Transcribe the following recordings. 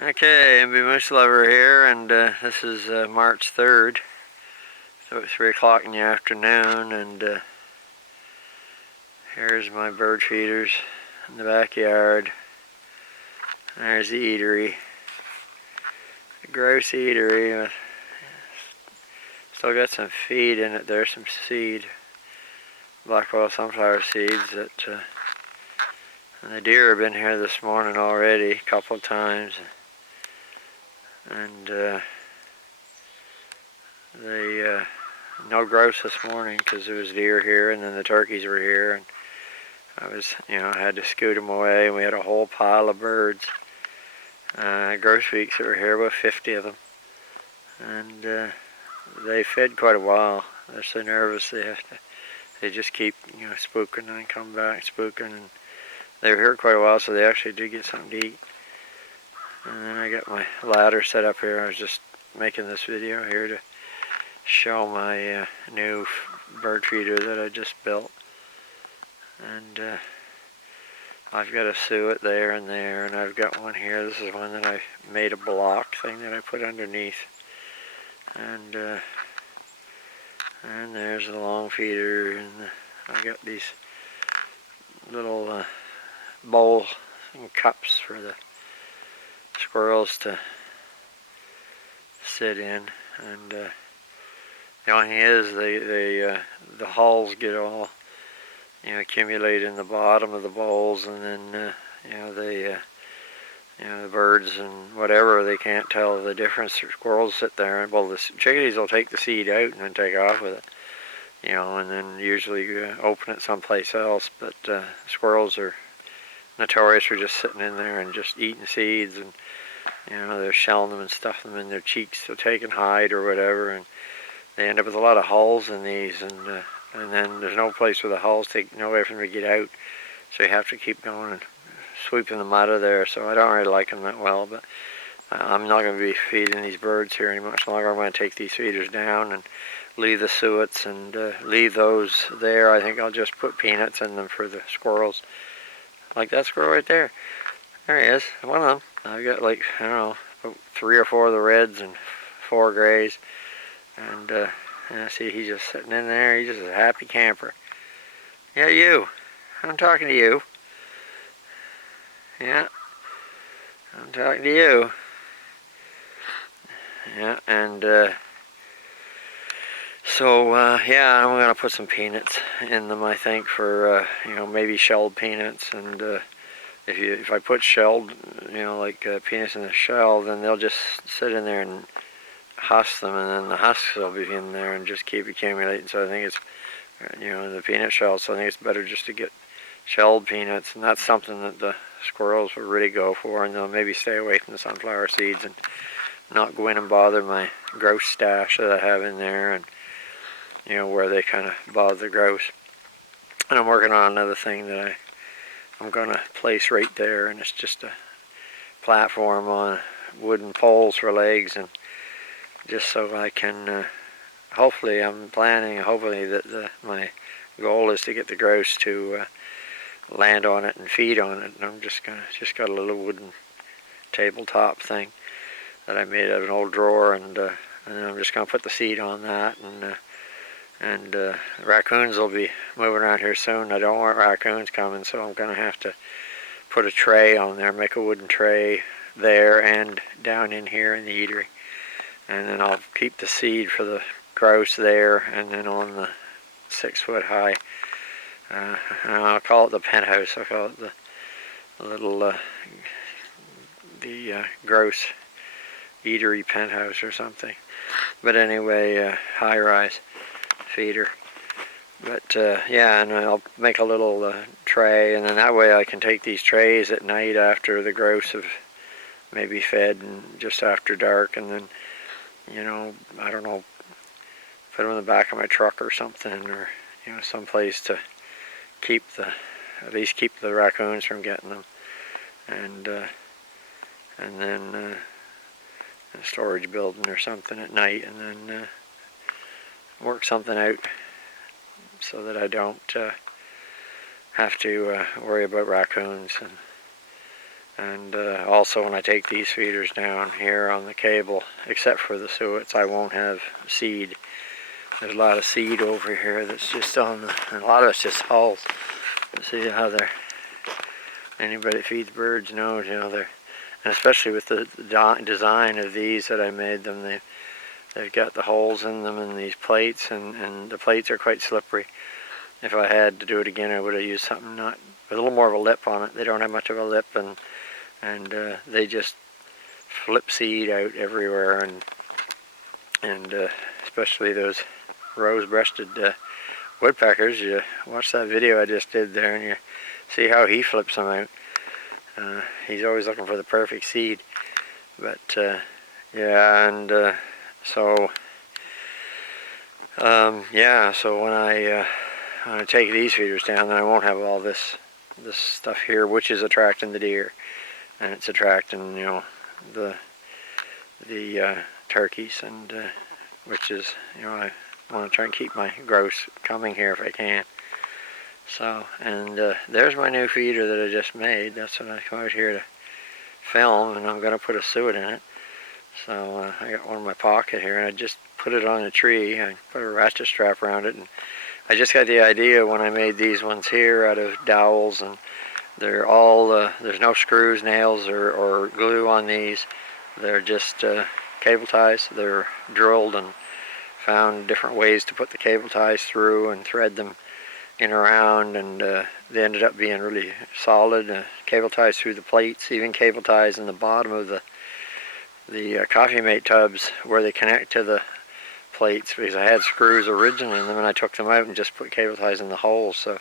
Okay, MB Moose Lover here, and this is March 3rd, so it's 3 o'clock in the afternoon, and here's my bird feeders in the backyard. There's the eatery, the gross eatery. Still got some feed in it there, some seed, black oil sunflower seeds that, and the deer have been here this morning already a couple of times, and they no grouse this morning because there was deer here, and then the turkeys were here, and I had to scoot them away, and we had a whole pile of birds. Grosbeaks that were here, about 50 of them, and they fed quite a while. They're so nervous they just keep spooking and come back spooking, and they were here quite a while, so they actually did get something to eat. And then I got my ladder set up here. I was just making this video here to show my new bird feeder that I just built, and I've got a suet there and there, and I've got one here. This is one that I made a block thing that I put underneath, and there's the long feeder, and I got these little bowls and cups for the squirrels to sit in, and the only thing is the hulls get all accumulate in the bottom of the bowls, and then the birds and whatever, they can't tell the difference. The squirrels sit there, and well, the chickadees will take the seed out and then take off with it, and then usually open it someplace else. But squirrels are notorious for just sitting in there and just eating seeds, and they're shelling them and stuffing them in their cheeks to take and hide or whatever, and they end up with a lot of hulls in these, and then there's no place where the hulls take no way for them to get out, so you have to keep going and sweeping them out of there. So I don't really like them that well, but I'm not going to be feeding these birds here any much longer. I'm going to take these feeders down and leave the suets and leave those there. I think I'll just put peanuts in them for the squirrels, like that squirrel right there. There he is, one of them. I've got like, I don't know, about 3 or 4 of the reds and 4 grays, and see, he's just sitting in there. He's just a happy camper. Yeah, you. I'm talking to you. Yeah, I'm talking to you. Yeah, and yeah, I'm gonna put some peanuts in them, I think, for maybe shelled peanuts, and if I put shelled, like peanuts in the shell, then they'll just sit in there and husk them, and then the husks will be in there and just keep accumulating. So I think it's the peanut shells. So I think it's better just to get shelled peanuts, and that's something that the squirrels will really go for, and they'll maybe stay away from the sunflower seeds and not go in and bother my grouse stash that I have in there, and where they kind of bother the grouse. And I'm working on another thing that I'm gonna place right there, and it's just a platform on wooden poles for legs, and just so I can hopefully, I'm planning hopefully that my goal is to get the grouse to land on it and feed on it. And I'm just got a little wooden tabletop thing that I made out of an old drawer, and then I'm just gonna put the seed on that, and raccoons will be moving around here soon. I don't want raccoons coming, so I'm gonna have to put a tray on there, make a wooden tray there and down in here in the eatery, and then I'll keep the seed for the grouse there, and then on the 6-foot high, I'll call it the penthouse. I'll call it the little grouse eatery penthouse or something. But anyway, high-rise feeder. But yeah, and I'll make a little tray, and then that way I can take these trays at night after the grouse have maybe fed, and just after dark, and then I don't know, put them in the back of my truck or something, or someplace to at least keep the raccoons from getting them, and then a storage building or something at night, and then work something out so that I don't have to worry about raccoons And also when I take these feeders down here on the cable, except for the suets, I won't have seed. There's a lot of seed over here that's just on the, and a lot of it's just hulls. See how they're, anybody that feeds birds knows, you know, they're, and especially with the design of these that I made them, they've got the holes in them in these plates, and the plates are quite slippery. If I had to do it again, I would have used something not, with a little more of a lip on it. They don't have much of a lip, and they just flip seed out everywhere, and especially those rose-breasted woodpeckers. You watch that video I just did there, and you see how he flips them out. He's always looking for the perfect seed. But yeah, and so yeah, so when I take these feeders down, then I won't have all this stuff here, which is attracting the deer, and it's attracting, you know, the turkeys, and which is, you know, I want to try and keep my grouse coming here if I can. So, and there's my new feeder that I just made. That's what I come out here to film, and I'm going to put a suet in it. So I got one in my pocket here, and I just put it on a tree. I put a ratchet strap around it, and I just got the idea when I made these ones here out of dowels, and they're all, there's no screws, nails, or glue on these. They're just cable ties. They're drilled, and found different ways to put the cable ties through and thread them in around, and they ended up being really solid. Cable ties through the plates, even cable ties in the bottom of the coffee mate tubs where they connect to the plates, because I had screws originally in them and I took them out and just put cable ties in the holes. So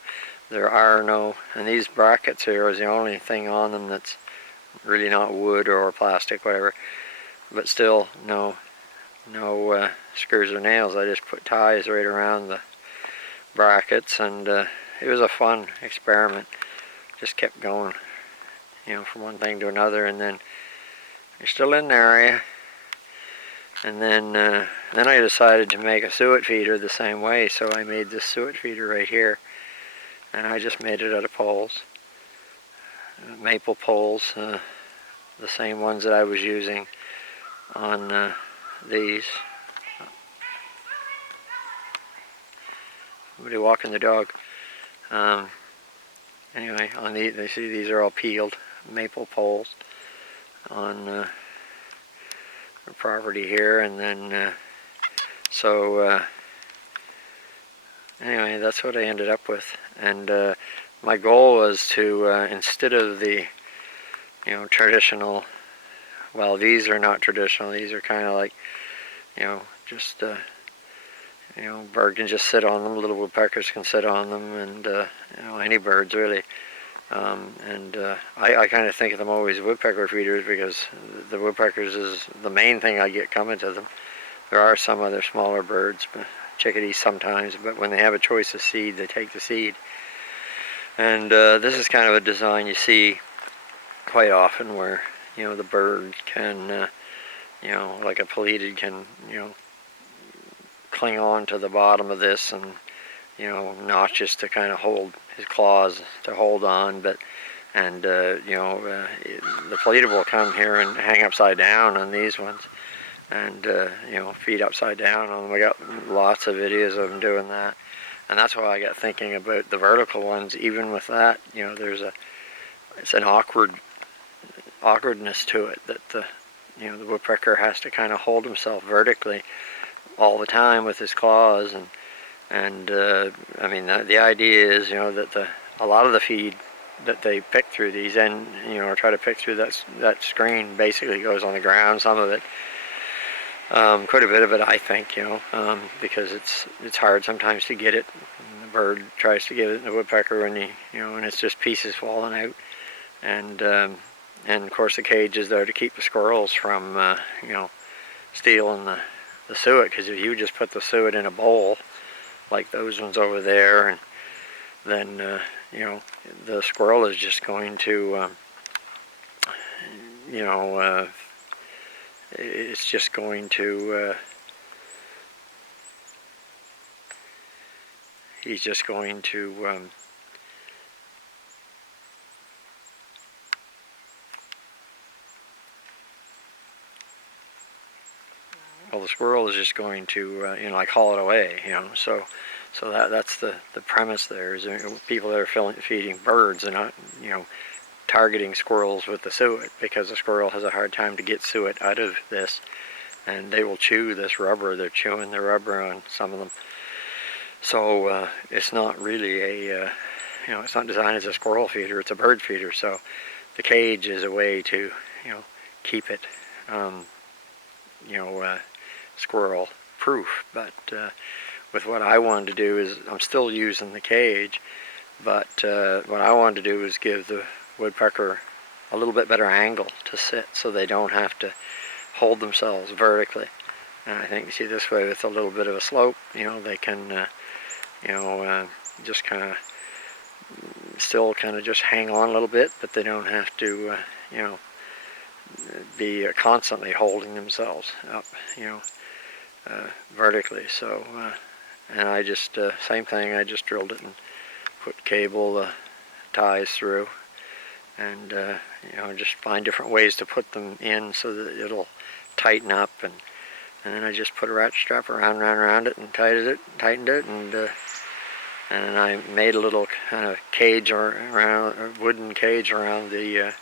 there are no, and these brackets here is the only thing on them that's really not wood or plastic, whatever, but still no screws or nails. I just put ties right around the brackets, and it was a fun experiment. Just kept going, you know, from one thing to another, and then you're still in there, are you? And then I decided to make a suet feeder the same way, so I made this suet feeder right here, and I just made it out of poles, maple poles, the same ones that I was using on these. Somebody walking the dog. Anyway, on they see these are all peeled maple poles on the property here, and then so anyway, that's what I ended up with. And my goal was to instead of the, you know, traditional, well, these are not traditional. These are kind of like, you know, just you know, bird can just sit on them. Little woodpeckers can sit on them, and you know, any birds really. I kind of think of them always woodpecker feeders, because the woodpeckers is the main thing I get coming to them. There are some other smaller birds, chickadees sometimes, but when they have a choice of seed, they take the seed. And this is kind of a design you see quite often, where, you know, the bird can, you know, like a pileated can, you know, cling on to the bottom of this, and, you know, notches to kind of hold his claws to hold on, but, and you know, the pileated will come here and hang upside down on these ones, and you know, feed upside down on them. I got lots of videos of them doing that, and that's why I got thinking about the vertical ones. Even with that, you know, it's an awkwardness to it, that the, you know, the woodpecker has to kind of hold himself vertically all the time with his claws, and I mean, the idea is, you know, that a lot of the feed that they pick through these, and, you know, or try to pick through that screen, basically goes on the ground. Some of it, quite a bit of it, I think, you know, because it's hard sometimes to get it. And the bird tries to get it in the woodpecker, and you know, and it's just pieces falling out, and of course the cage is there to keep the squirrels from you know, stealing the suet, because if you just put the suet in a bowl like those ones over there, and then you know, the squirrel is just going to you know, it's just going to he's just going to the squirrel is just going to, you know, like haul it away, you know. So that's the premise there, is people that are feeding birds and not, you know, targeting squirrels with the suet, because the squirrel has a hard time to get suet out of this, and they will chew this rubber. They're chewing the rubber on some of them. So it's not really a, you know, it's not designed as a squirrel feeder, it's a bird feeder. So the cage is a way to, you know, keep it, you know, squirrel proof. But with what I wanted to do is, I'm still using the cage, but what I wanted to do is give the woodpecker a little bit better angle to sit, so they don't have to hold themselves vertically. And I think, you see, this way with a little bit of a slope, you know, they can, you know, just kind of still kind of just hang on a little bit, but they don't have to, you know, be constantly holding themselves up, you know, vertically. So, and I just, same thing, I just drilled it and put cable ties through, and, you know, just find different ways to put them in so that it'll tighten up, and then I just put a ratchet strap around it and tightened it, and I made a little kind of cage around, a wooden cage around the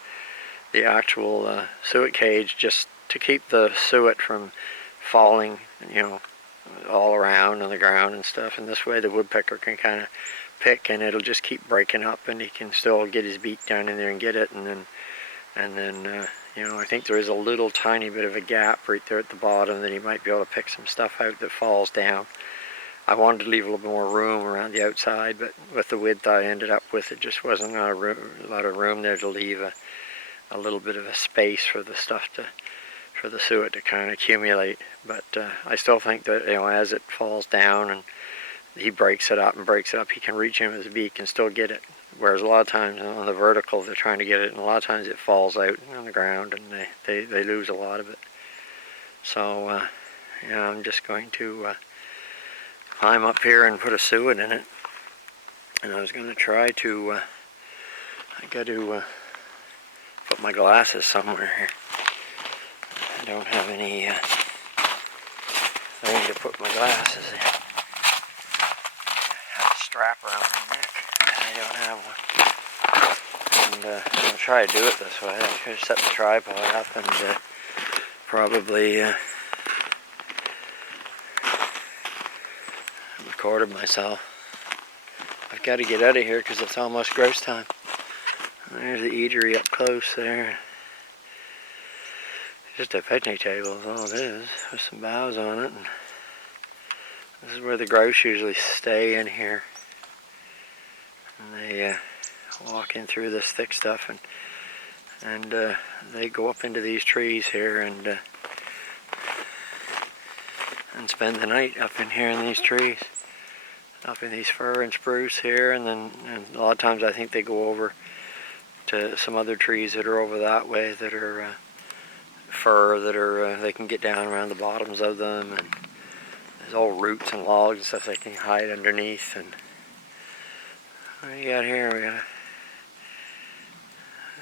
actual suet cage, just to keep the suet from falling, you know, all around on the ground and stuff. And this way the woodpecker can kind of pick, and it'll just keep breaking up, and he can still get his beak down in there and get it. And then you know, I think there is a little tiny bit of a gap right there at the bottom that he might be able to pick some stuff out that falls down. I wanted to leave a little more room around the outside, but with the width I ended up with, it just wasn't a lot of room there to leave a little bit of a space for the stuff for the suet to kind of accumulate. But I still think that, you know, as it falls down and he breaks it up, he can reach in with his beak and still get it. Whereas a lot of times on the vertical they're trying to get it, and a lot of times it falls out on the ground and they lose a lot of it. So yeah, I'm just going to climb up here and put a suet in it. And I was going to try to, I got to put my glasses somewhere here. I don't have any thing to put my glasses in. I have a strap around my neck, and I don't have one. And I'm going to try to do it this way. I could set the tripod up and probably recorded myself. I've got to get out of here because it's almost grouse time. There's the eatery up close there. Just a picnic table is all it is, with some boughs on it. And this is where the grouse usually stay in here. And they walk in through this thick stuff, and they go up into these trees here and spend the night up in here in these trees, up in these fir and spruce here. And a lot of times I think they go over to some other trees that are over that way that are fir, that are they can get down around the bottoms of them, and there's all roots and logs and stuff they can hide underneath. And what do you got here? We got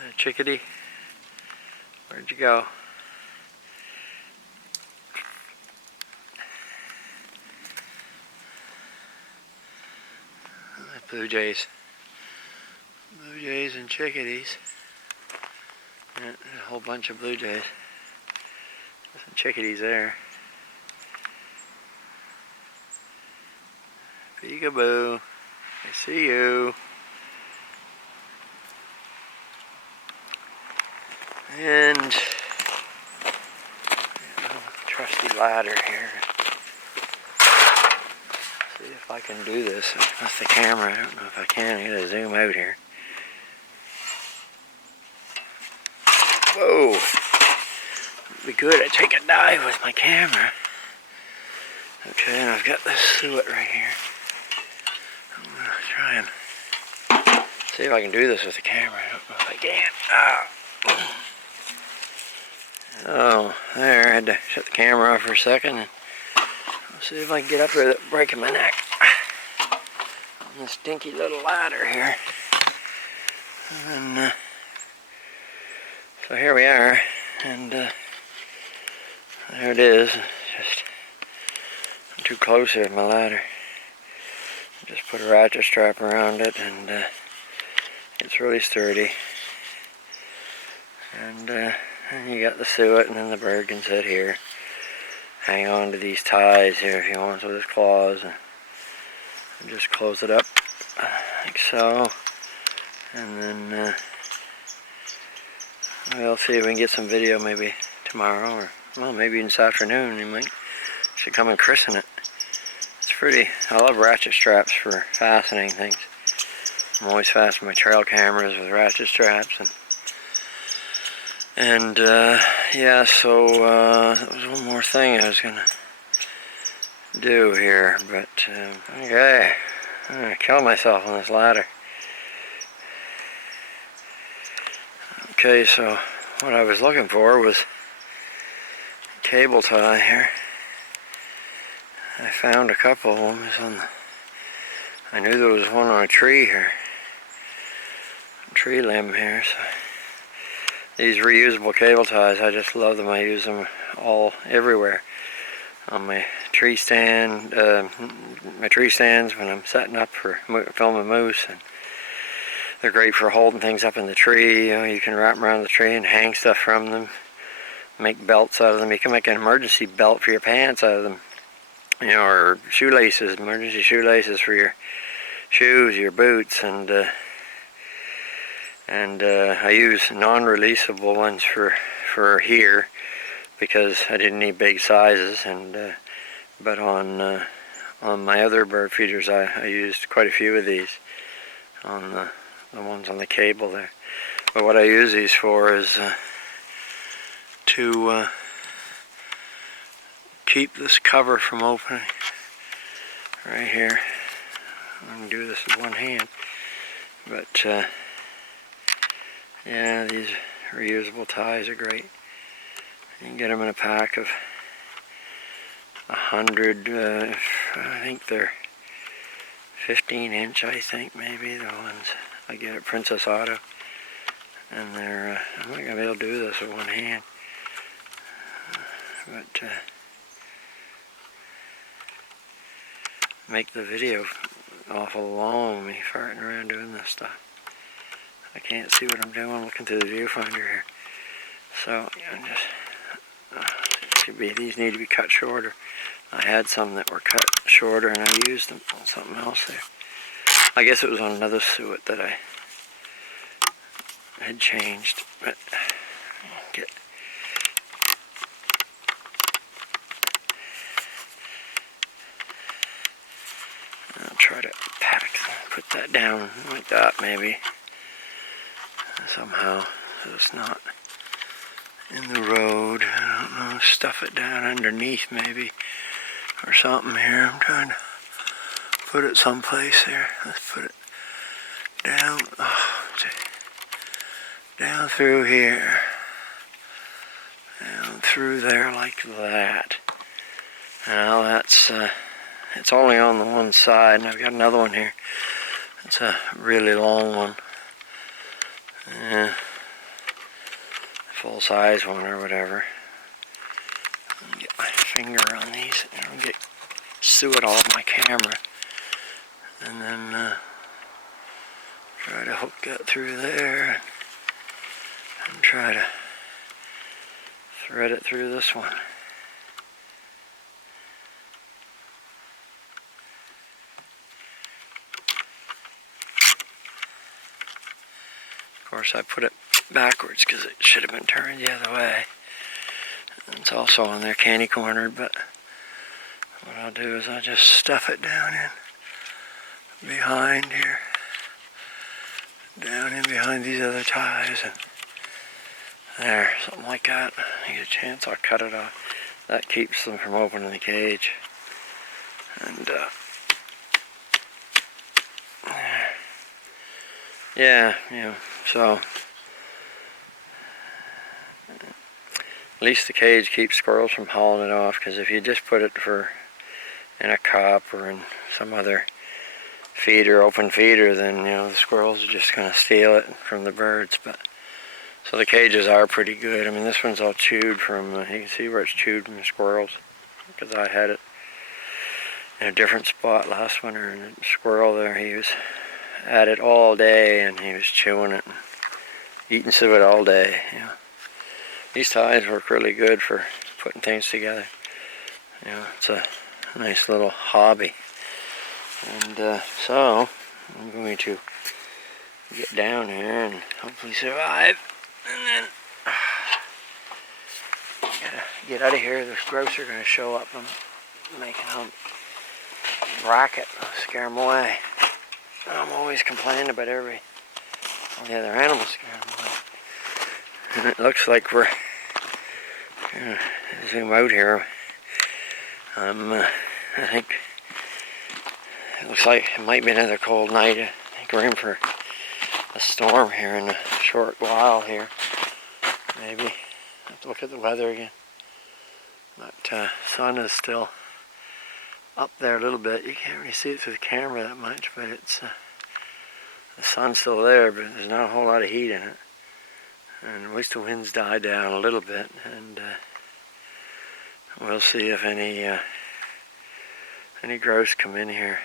a chickadee. Where'd you go? Blue jays. Blue jays and chickadees. And a whole bunch of blue jays. Some chickadees there. Peekaboo. I see you. And trusty ladder here. See if I can do this with the camera. I don't know if I can. I gotta zoom out here. Whoa! It'd be good. I take a dive with my camera. Okay, and I've got this suet right here. I'm gonna try and see if I can do this with the camera. I don't know if I can. Ah. Oh, there. I had to shut the camera off for a second. And I'll see if I can get up there without breaking my neck on this dinky little ladder here. And so here we are, and there it is. Just too close here with my ladder. Just put a ratchet strap around it, and it's really sturdy. And you got the suet, and then the bird can sit here. Hang on to these ties here if he wants with his claws. And just close it up like so. And then we'll see if we can get some video maybe tomorrow, or well, maybe even this afternoon. You should come and christen it. It's pretty. I love ratchet straps for fastening things. I'm always fastening my trail cameras with ratchet straps, and yeah. So that was one more thing I was gonna do here, but okay. I'm gonna kill myself on this ladder. Okay, so what I was looking for was cable tie here. I found a couple of them. I knew there was one on a tree here, a tree limb here. So these reusable cable ties, I just love them. I use them everywhere. On my tree stand, my tree stands when I'm setting up for filming moose, and they're great for holding things up in the tree. You know, you can wrap them around the tree and hang stuff from them. Make belts out of them. You can make an emergency belt for your pants out of them. You know, or shoelaces, emergency shoelaces for your shoes, your boots, and I use non-releasable ones for here because I didn't need big sizes, and but on my other bird feeders I used quite a few of these on the ones on the cable there. But what I use these for is to keep this cover from opening right here. I can do this with one hand, but yeah, these reusable ties are great. You can get them in a pack of 100. I think they're 15-inch. I think maybe the ones I get at Princess Auto, and they're. I'm not gonna be able to do this with one hand, but make the video awful long, me farting around doing this stuff. I can't see what I'm doing looking through the viewfinder here. So I'm just these need to be cut shorter. I had some that were cut shorter, and I used them on something else there. I guess it was on another suet that I had changed, but I'll try to put that down like that maybe somehow, so it's not in the road. I don't know, stuff it down underneath maybe or something here. I'm trying to put it someplace here. Let's put it down, down through here, down through there like that. Now that's it's only on the one side, and I've got another one here. It's a really long one. Full size one or whatever. Let me get my finger on these and I'll get suet all of my camera. And then try to hook that through there and try to thread it through this one. Of course, I put it backwards because it should have been turned the other way. It's also on there candy cornered, but what I'll do is I'll just stuff it down in behind here, down in behind these other ties, and there, something like that. I get a chance, I'll cut it off. That keeps them from opening the cage. And yeah, so at least the cage keeps squirrels from hauling it off, because if you just put it in a cup or in some other feeder, open feeder, then the squirrels are just going to steal it from the birds. But so the cages are pretty good. I mean, this one's all chewed from, you can see where it's chewed from the squirrels, because I had it in a different spot last winter, and the squirrel there, he was at it all day, and he was chewing it and eating suet all day. You know, these ties work really good for putting things together. You know, it's a nice little hobby. And so I'm going to get down here and hopefully survive, and then gotta get out of here. The grouse are going to show up. I'm making them racket. I'll scare them away. I'm always complaining about all the other animals scaring them away. And it looks like we're gonna zoom out here. I think it looks like it might be another cold night. I think we're in for a storm here in a short while here. Maybe. I have to look at the weather again. But sun is still up there a little bit. You can't really see it through the camera that much, but it's the sun's still there, but there's not a whole lot of heat in it. And at least the wind's died down a little bit, and we'll see if any grouse come in here.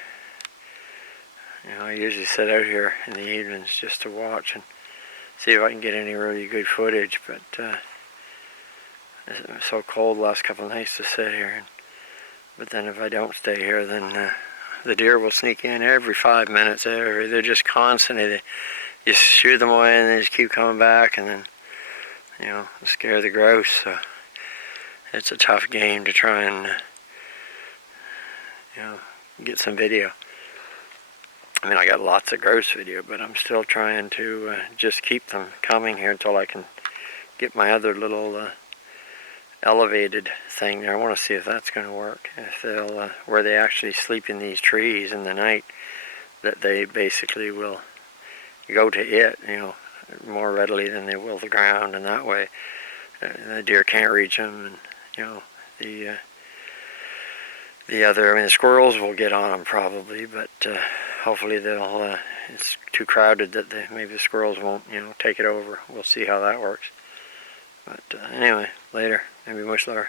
You know, I usually sit out here in the evenings just to watch and see if I can get any really good footage, but it was so cold the last couple of nights to sit here. But then if I don't stay here, then the deer will sneak in every 5 minutes. They're just constantly, you shoot them away and they just keep coming back, and then, you know, scare the grouse. So it's a tough game to try and, you know, get some video. I mean, I got lots of grouse video, but I'm still trying to just keep them coming here until I can get my other little elevated thing there. I want to see if that's going to work. If they'll, where they actually sleep in these trees in the night, that they basically will go to it, you know, more readily than they will the ground, and that way the deer can't reach them, and, you know, the other, I mean, the squirrels will get on them probably, but hopefully they'll, it's too crowded that maybe the squirrels won't, you know, take it over. We'll see how that works. But anyway, later, maybe much later.